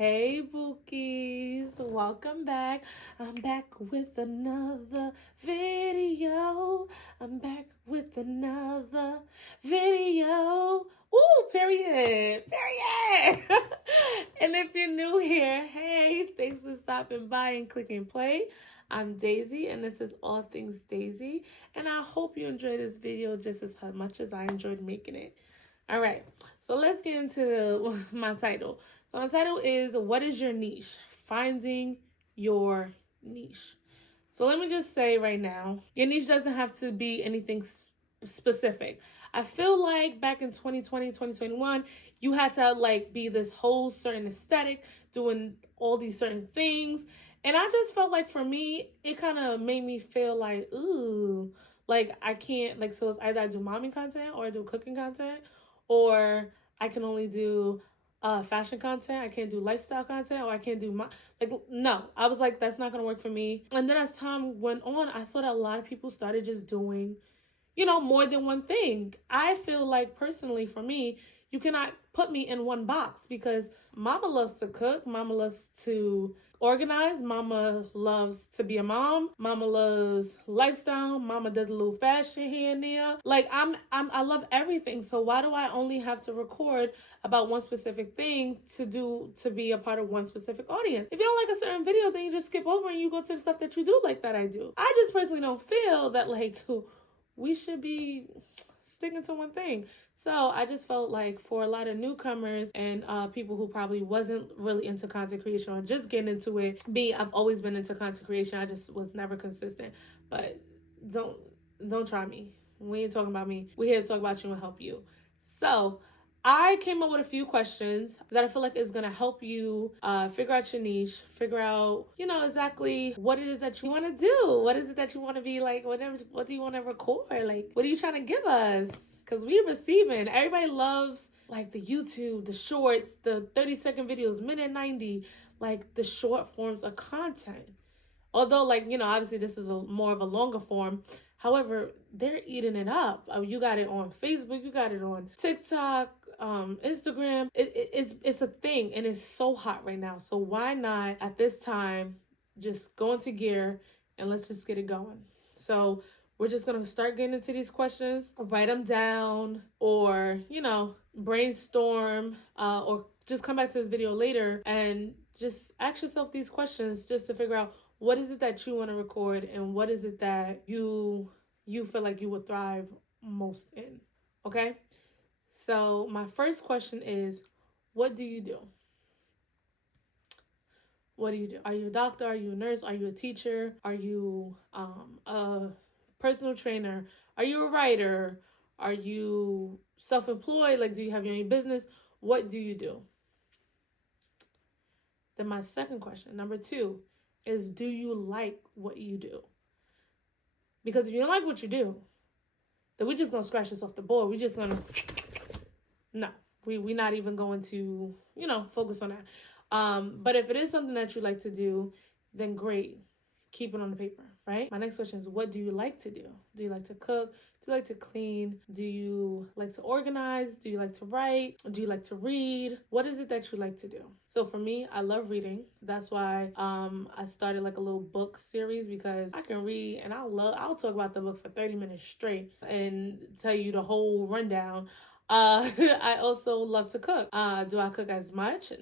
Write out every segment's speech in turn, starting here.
Hey Bookies, welcome back. I'm back with another video. I'm back with another video. Ooh, period. And if you're new here, hey, thanks for stopping by and clicking play. I'm Daisy and this is All Things Daisy. And I hope you enjoyed this video just as much as I enjoyed making it. All right, so let's get into my title. So my title is What is Your Niche? Finding your niche. So let me just say right now, your niche doesn't have to be anything specific. I feel like back in 2020, 2021, you had to be this whole certain aesthetic, doing all these certain things. And I just felt like for me, it kind of made me feel like, ooh, like I can't, so it's either I do mommy content or I do cooking content, or I can only do fashion content. I can't do lifestyle content, or I can't do no. I was like, that's not gonna work for me. And then as time went on, I saw that a lot of people started just doing, more than one thing. I feel like personally for me, you cannot put me in one box because mama loves to cook, mama loves to organize, mama loves to be a mom, mama loves lifestyle, mama does a little fashion here and there. I love everything. So why do I only have to record about one specific thing to be a part of one specific audience? If you don't like a certain video, then you just skip over and you go to the stuff that you do like that I do. I just personally don't feel that we should be sticking to one thing. So I just felt like for a lot of newcomers and people who probably wasn't really into content creation or just getting into it, I've always been into content creation. I just was never consistent. But don't try me. We ain't talking about me. We're here to talk about you and help you. So I came up with a few questions that I feel like is going to help you figure out your niche, figure out, exactly what it is that you want to do. What is it that you want to be like? What do you want to record? What are you trying to give us? Because we're receiving. Everybody loves the YouTube, the shorts, the 30-second videos, minute 90, the short forms of content. Although obviously this is more of a longer form. However, they're eating it up. You got it on Facebook, you got it on TikTok, Instagram. It's a thing and it's so hot right now. So why not at this time just go into gear and let's just get it going. So we're just going to start getting into these questions, write them down, or, brainstorm, or just come back to this video later and just ask yourself these questions just to figure out what is it that you want to record and what is it that you feel like you would thrive most in, okay? So my first question is, what do you do? What do you do? Are you a doctor? Are you a nurse? Are you a teacher? Are you a personal trainer? Are you a writer? Are you self-employed? Do you have your own business? What do you do? Then my second question, number 2, is do you like what you do? Because if you don't like what you do, then we're just going to scratch this off the board. We're just going to, no, we're not even going to, focus on that. But if it is something that you like to do, then great. Keep it on the paper, right? My next question is, what do you like to do? Do you like to cook? Do you like to clean? Do you like to organize? Do you like to write? Do you like to read? What is it that you like to do? So for me, I love reading. That's why I started a little book series, because I can read and I'll talk about the book for 30 minutes straight and tell you the whole rundown. I also love to cook. Do I cook as much?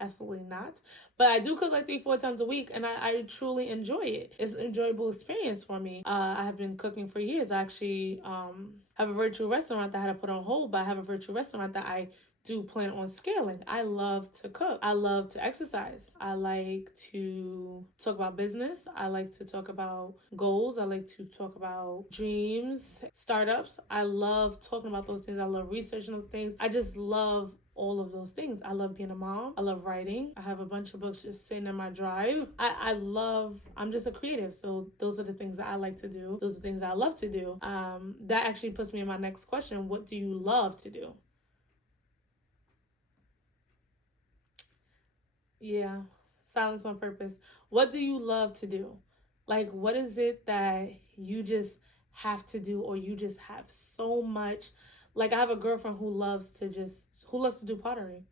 Absolutely not. But I do cook 3-4 times a week, and I truly enjoy it. It's an enjoyable experience for me. I have been cooking for years. I actually have a virtual restaurant that I had to put on hold, but I have a virtual restaurant that I do plan on scaling. I love to cook. I love to exercise. I like to talk about business. I like to talk about goals. I like to talk about dreams, startups. I love talking about those things. I love researching those things. I just love all of those things. I love being a mom. I love writing. I have a bunch of books just sitting in my drive. I'm just a creative. So those are the things that I like to do. Those are the things I love to do. That actually puts me in my next question. What do you love to do? Yeah, silence on purpose. What do you love to do? What is it that you just have to do, or you just have so much? I have a girlfriend who loves to do pottery.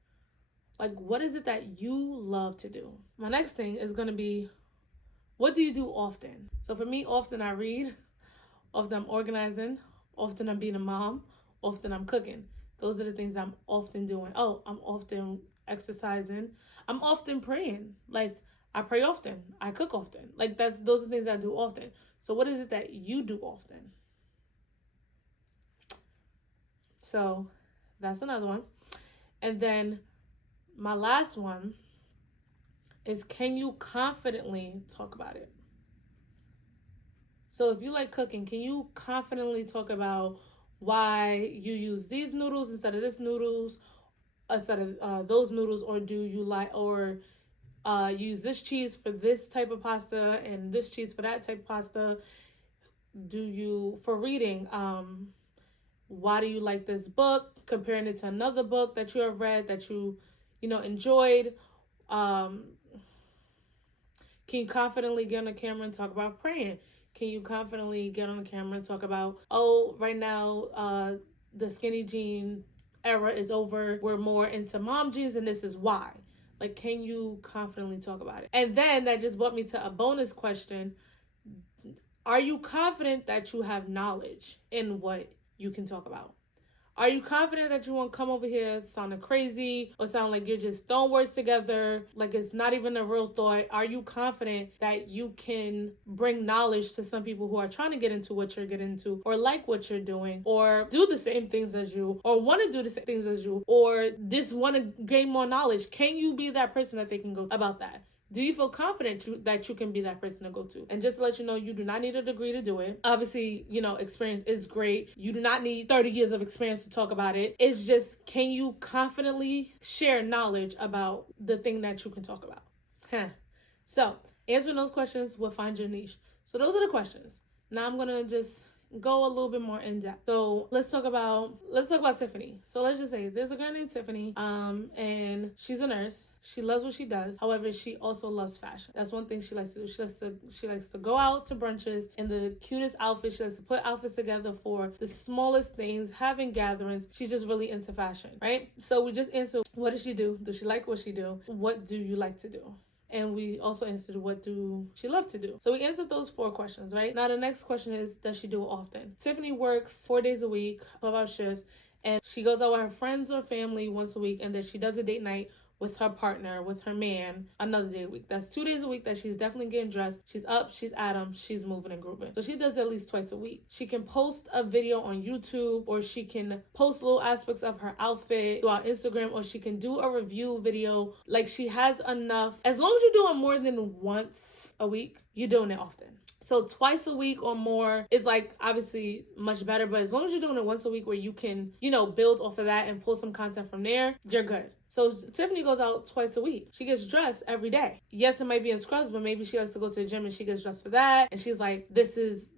Like, what is it that you love to do? My next thing is going to be, what do you do often? So for me, often I read, often I'm organizing, often I'm being a mom, often I'm cooking. Those are the things I'm often doing. Oh, I'm often exercising. I'm often praying. Like, I pray often. I cook often. Like, those are things I do often. So what is it that you do often? So that's another one. And then my last one is, can you confidently talk about it? So if you like cooking, can you confidently talk about why you use these noodles instead of those noodles, or do you use this cheese for this type of pasta and this cheese for that type of pasta? For reading, why do you like this book, comparing it to another book that you have read that you enjoyed? Can you confidently get on the camera and talk about praying? Can you confidently get on the camera and talk about, oh, right now, the skinny jean era is over. We're more into mom jeans, and this is why. Like, can you confidently talk about it? And then that just brought me to a bonus question. Are you confident that you have knowledge in what you can talk about? Are you confident that you won't come over here sounding crazy or sound like you're just throwing words together, like it's not even a real thought? Are you confident that you can bring knowledge to some people who are trying to get into what you're getting into, or like what you're doing, or do the same things as you, or want to do the same things as you, or just want to gain more knowledge? Can you be that person that they can go about that? Do you feel confident that you can be that person to go to? And just to let you know, you do not need a degree to do it. Obviously, experience is great. You do not need 30 years of experience to talk about it. It's just, can you confidently share knowledge about the thing that you can talk about? So, answering those questions will find your niche. So those are the questions. Now I'm going to just go a little bit more in depth. So let's talk about Tiffany. So let's just say there's a girl named Tiffany, and she's a nurse. She loves what she does. However, she also loves fashion. That's one thing she likes to do. She likes to go out to brunches in the cutest outfits. She likes to put outfits together for the smallest things, having gatherings. She's just really into fashion, right? So we just answered, what does she do? Does she like what she do? What do you like to do? And we also answered, what do she love to do? So we answered those 4 questions, right? Now the next question is, does she do it often? Tiffany works 4 days a week, 12-hour shifts, and she goes out with her friends or family once a week, and then she does a date night with her partner, with her man, another day a week. That's 2 days a week that she's definitely getting dressed. She's up, she's at 'em, she's moving and grooving. So she does it at least twice a week. She can post a video on YouTube, or she can post little aspects of her outfit throughout Instagram, or she can do a review video. Like, she has enough. As long as you're doing more than once a week, you're doing it often. So twice a week or more is like obviously much better, but as long as you're doing it once a week where you can, build off of that and pull some content from there, you're good. So Tiffany goes out twice a week. She gets dressed every day. Yes, it might be in scrubs, but maybe she likes to go to the gym and she gets dressed for that. And she's like, this is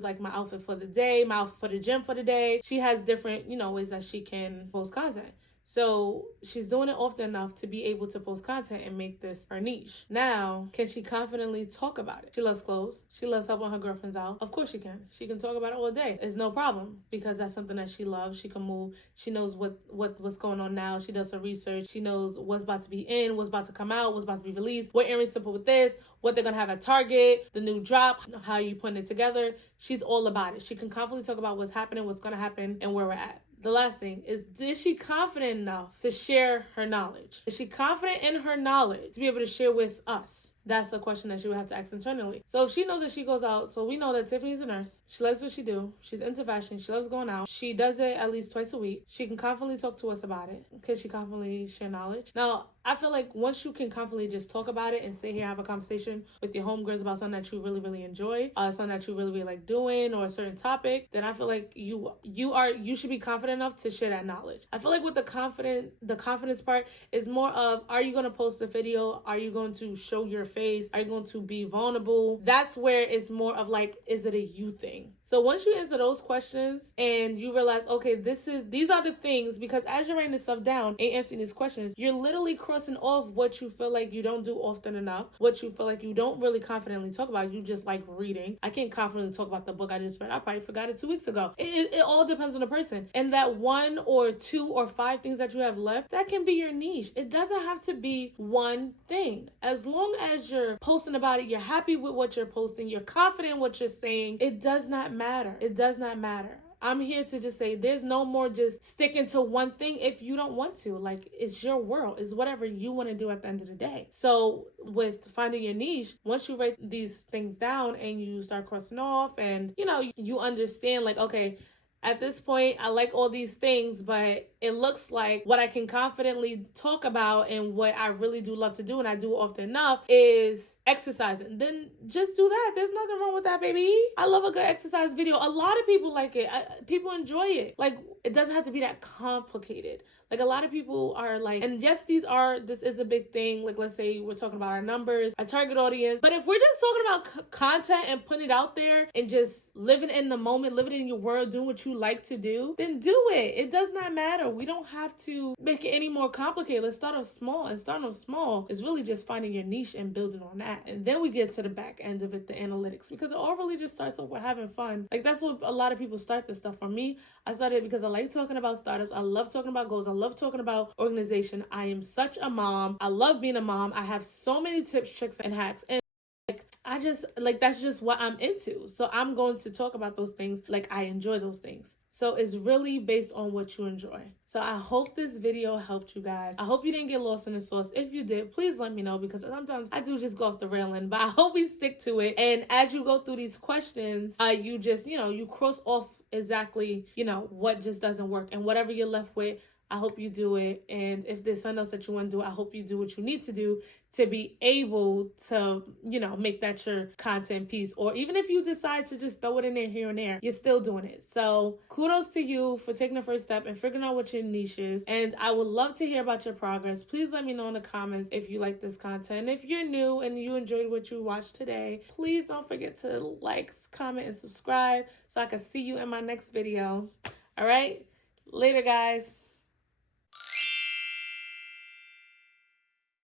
like my outfit for the day, my outfit for the gym for the day. She has different, ways that she can post content. So she's doing it often enough to be able to post content and make this her niche. Now, can she confidently talk about it? She loves clothes. She loves helping her girlfriends out. Of course she can. She can talk about it all day. It's no problem, because that's something that she loves. She can move. She knows what's going on now. She does her research. She knows what's about to be in, what's about to come out, what's about to be released, what earrings to put with this, what they're going to have at Target, the new drop, how you putting it together. She's all about it. She can confidently talk about what's happening, what's going to happen, and where we're at. The last thing is she confident enough to share her knowledge? Is she confident in her knowledge to be able to share with us? That's a question that she would have to ask internally. So if she knows that she goes out, so we know that Tiffany's a nurse. She likes what she do. She's into fashion. She loves going out. She does it at least twice a week. She can confidently talk to us about it. Can she confidently share knowledge? Now, I feel like once you can confidently just talk about it and sit here and have a conversation with your homegirls about something that you really, really enjoy, something that you really, really like doing, or a certain topic, then I feel like you should be confident enough to share that knowledge. I feel like with the confidence part is more of, are you going to post a video? Are you going to show your face? Are you going to be vulnerable? That's where it's more of like, is it a you thing? So once you answer those questions and you realize, okay, these are the things, because as you're writing this stuff down and answering these questions, you're literally crossing off what you feel like you don't do often enough, what you feel like you don't really confidently talk about. You just like reading. I can't confidently talk about the book I just read. I probably forgot it 2 weeks ago. It all depends on the person. And that 1 or 2 or 5 things that you have left, that can be your niche. It doesn't have to be one thing. As long as you're posting about it, you're happy with what you're posting, you're confident in what you're saying, it does not matter. It does not matter. I'm here to just say there's no more just sticking to one thing if you don't want to. Like, it's your world. It's whatever you want to do at the end of the day. So with finding your niche, once you write these things down and you start crossing off and, you understand like, okay, at this point, I like all these things, but it looks like what I can confidently talk about and what I really do love to do, and I do often enough, is exercising. Then just do that. There's nothing wrong with that, baby. I love a good exercise video. A lot of people like it. People enjoy it. Like, it doesn't have to be that complicated. Like, a lot of people are like, and yes, this is a big thing. Like, let's say we're talking about our numbers, our target audience. But if we're just talking about content and putting it out there and just living in the moment, living in your world, doing what you like to do, then do it. It does not matter. We don't have to make it any more complicated. Let's start off small. And starting off small is really just finding your niche and building on that. And then we get to the back end of it, the analytics, because it all really just starts off with having fun. Like, that's what a lot of people start this stuff. For me, I started because I like talking about startups. I love talking about goals. I love talking about organization. I am such a mom. I love being a mom. I have so many tips, tricks, and hacks. And I just, like, that's just what I'm into. So I'm going to talk about those things like I enjoy those things. So it's really based on what you enjoy. So I hope this video helped you guys. I hope you didn't get lost in the sauce. If you did, please let me know, because sometimes I do just go off the railing, but I hope we stick to it. And as you go through these questions, you just, you cross off exactly, what just doesn't work, and whatever you're left with, I hope you do it. And if there's something else that you want to do, I hope you do what you need to do to be able to, make that your content piece. Or even if you decide to just throw it in there here and there, you're still doing it. So kudos to you for taking the first step and figuring out what your niche is. And I would love to hear about your progress. Please let me know in the comments if you like this content. If you're new and you enjoyed what you watched today, please don't forget to like, comment, and subscribe so I can see you in my next video. All right? Later, guys.